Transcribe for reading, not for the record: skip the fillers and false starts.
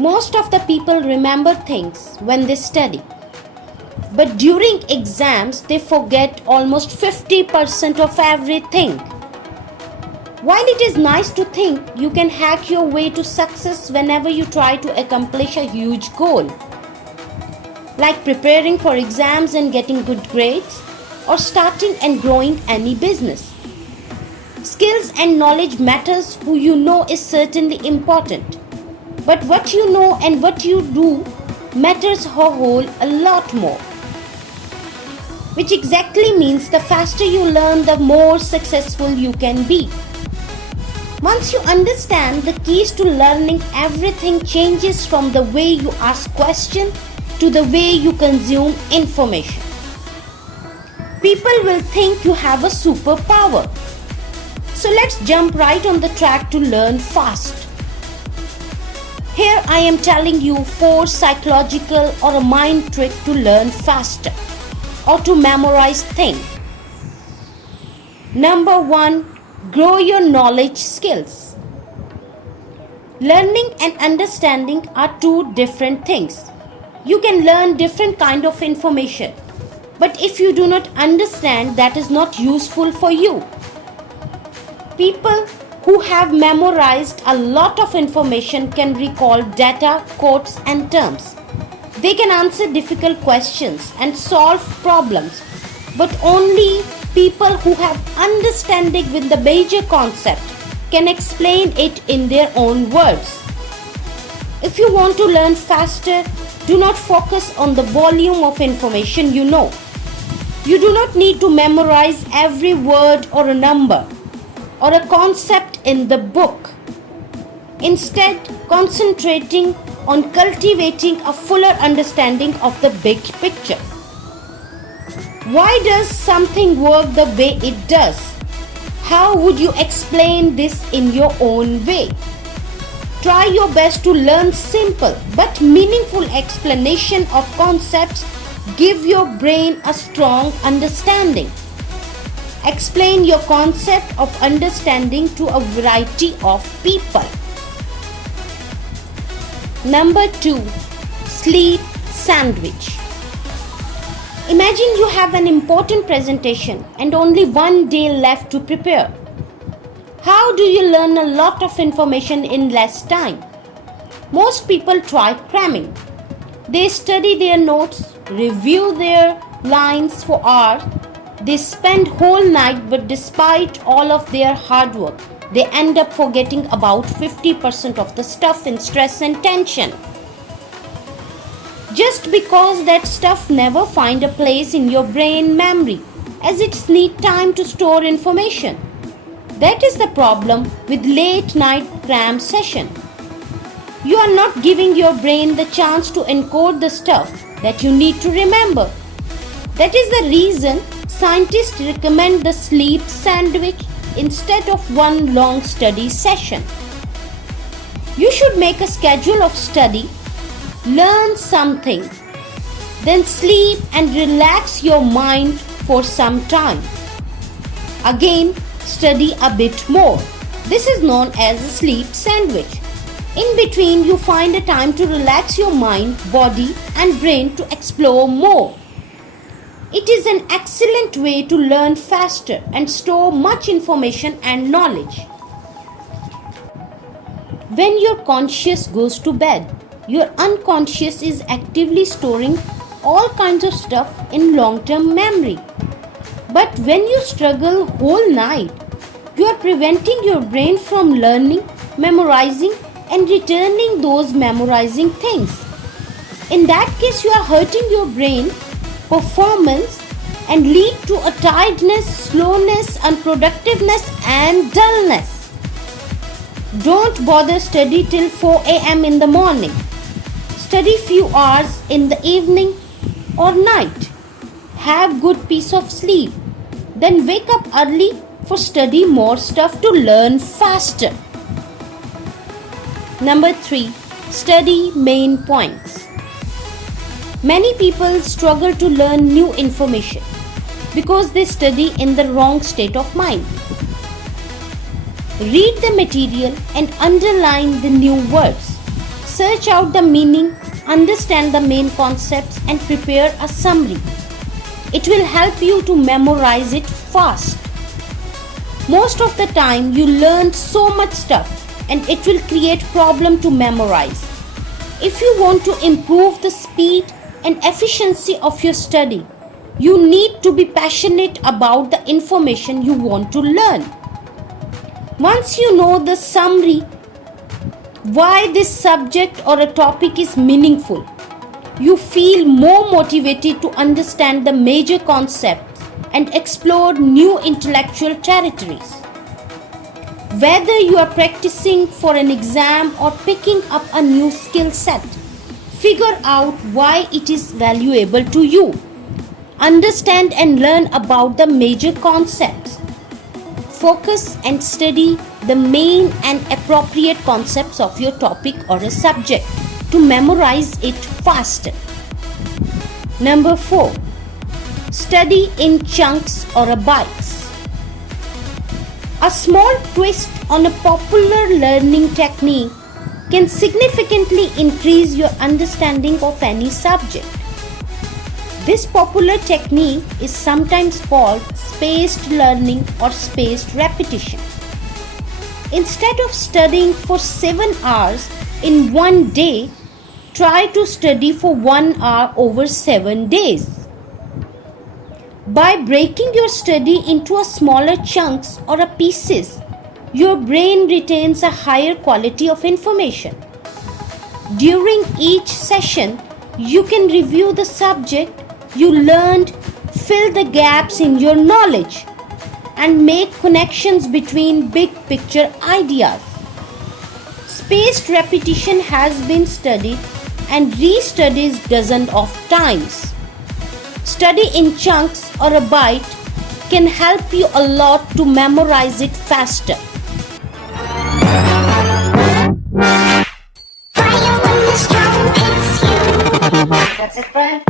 Most of the people remember things when they study, but during exams they forget almost 50% of everything. While it is nice to think you can hack your way to success whenever you try to accomplish a huge goal, like preparing for exams and getting good grades, or starting and growing any business. Skills and knowledge matters. Who you know is certainly important, but what you know and what you do matters a lot more. Which exactly means the faster you learn, the more successful you can be. Once you understand the keys to learning, everything changes from the way you ask questions to the way you consume information. People will think you have a superpower. So let's jump right on the track to learn fast. Here I am telling you 4 psychological or a mind trick to learn faster or to memorize things. Number 1. Grow your knowledge skills. Learning and understanding are 2 different things. You can learn different kind of information, but if you do not understand, that is not useful for you. People who have memorized a lot of information can recall data, quotes and terms. They can answer difficult questions and solve problems, but only people who have understanding with the major concept can explain it in their own words. If you want to learn faster, do not focus on the volume of information you know. You do not need to memorize every word or a number or a concept in the book. Instead, concentrating on cultivating a fuller understanding of the big picture. Why does something work the way it does? How would you explain this in your own way? Try your best to learn simple but meaningful explanation of concepts. Give your brain a strong understanding. Explain your concept of understanding to a variety of people. Number 2. Sleep sandwich. Imagine you have an important presentation and only one day left to prepare. How do you learn a lot of information in less time? Most people try cramming. They study their notes, review their lines for hours. They spend whole night, but despite all of their hard work, they end up forgetting about 50% of the stuff in stress and tension. Just because that stuff never find a place in your brain memory, as it needs time to store information. That is the problem with late night cram session. You are not giving your brain the chance to encode the stuff that you need to remember. That is the reason scientists recommend the sleep sandwich instead of one long study session. You should make a schedule of study. Learn something, then sleep and relax your mind for some time. Again, study a bit more. This is known as a sleep sandwich. In between, you find a time to relax your mind, body and brain to explore more. It is an excellent way to learn faster and store much information and knowledge. When your conscious goes to bed, your unconscious is actively storing all kinds of stuff in long-term memory. But when you struggle whole night, you are preventing your brain from learning, memorizing and returning those memorizing things. In that case, you are hurting your brain performance and lead to a tiredness, slowness, unproductiveness and dullness. Don't bother study till 4 a.m. in the morning. Study few hours in the evening or night. Have good piece of sleep. Then wake up early for study more stuff to learn faster. Number 3. Study main points. Many people struggle to learn new information because they study in the wrong state of mind. Read the material and underline the new words. Search out the meaning, understand the main concepts, and prepare a summary. It will help you to memorize it fast. Most of the time you learn so much stuff and it will create problem to memorize. If you want to improve the speed and efficiency of your study, you need to be passionate about the information you want to learn. Once you know the summary, why this subject or a topic is meaningful, you feel more motivated to understand the major concepts and explore new intellectual territories. Whether you are practicing for an exam or picking up a new skill set, figure out why it is valuable to you. Understand and learn about the major concepts. Focus and study the main and appropriate concepts of your topic or a subject to memorize it faster. Number 4. Study in chunks or bites. A small twist on a popular learning technique can significantly increase your understanding of any subject. This popular technique is sometimes called spaced learning or spaced repetition. Instead of studying for 7 hours in one day, try to study for 1 hour over 7 days. By breaking your study into a smaller chunks or a pieces, your brain retains a higher quality of information. During each session, you can review the subject you learned, fill the gaps in your knowledge, and make connections between big picture ideas. Spaced repetition has been studied and restudied dozens of times. Study in chunks or a bite can help you a lot to memorize it faster. That's it, friend.